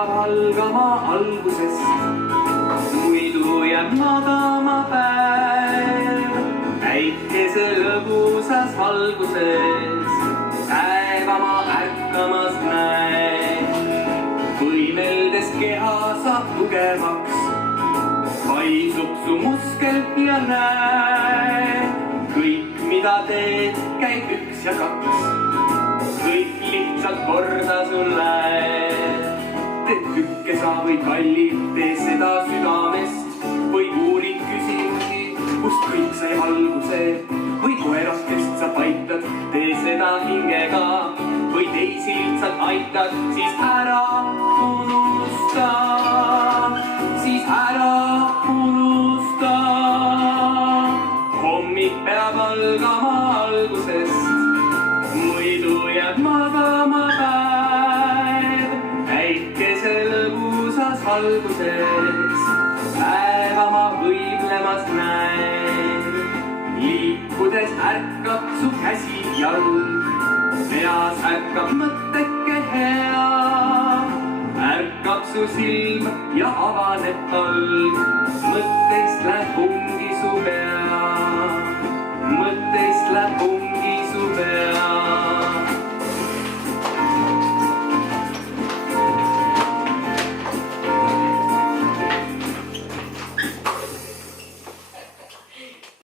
peab algama algusest, muidu jääb magama päev. Päikese lõbusas valguses päeva ma ärkamas näen. Võimeldes keha saab tugevaks, paisub su muskel ja näen. Kõik, mida teed, käib 1 ja 2. Kõik lihtsalt korda sulle. Teed tükke sa või kalli, tee seda südamest. Või uurid küsimusi, kust kõik sai alguse. Või koerakest sa paitad, tee seda hingega. Või teisi lihtsalt aitad, siis ära unusta. Siis ära unusta. Hommik peab algama algusest, muidu jääb magama päev. Päikese lõbusas valguses päeva ma võimlemas näen. Liikudes ärkab su käsi jalg, peas ärkab mõtteke hea. Ärkab su silm ja avaneb talg, mõtteist läheb pungi su pea. Mõtteist läheb pungi